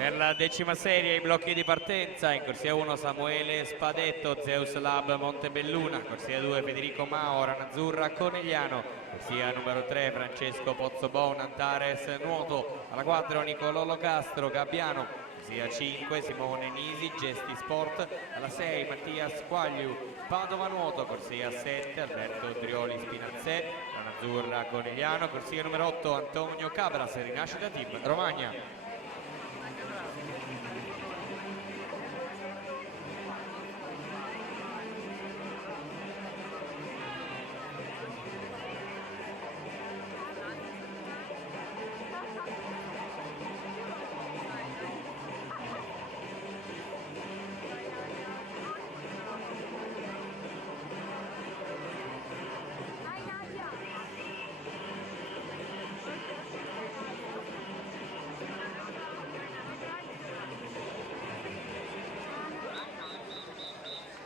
Per la 10ª serie i blocchi di partenza: in corsia 1 Samuele Spadetto, Zeus Lab Montebelluna, corsia 2 Federico Mao, Ranazzurra Conegliano, corsia numero 3 Francesco Pozzobon, Antares Nuoto, alla 4 Nicolò Locastro Gabbiano, corsia 5 Simone Nisi Gesti Sport, alla 6 Mattia Squagliu Padova Nuoto, corsia 7 Alberto Drioli Spinazzè, Ranazzurra Conegliano, corsia numero 8 Antonio Cabras Rinascita Team Romagna.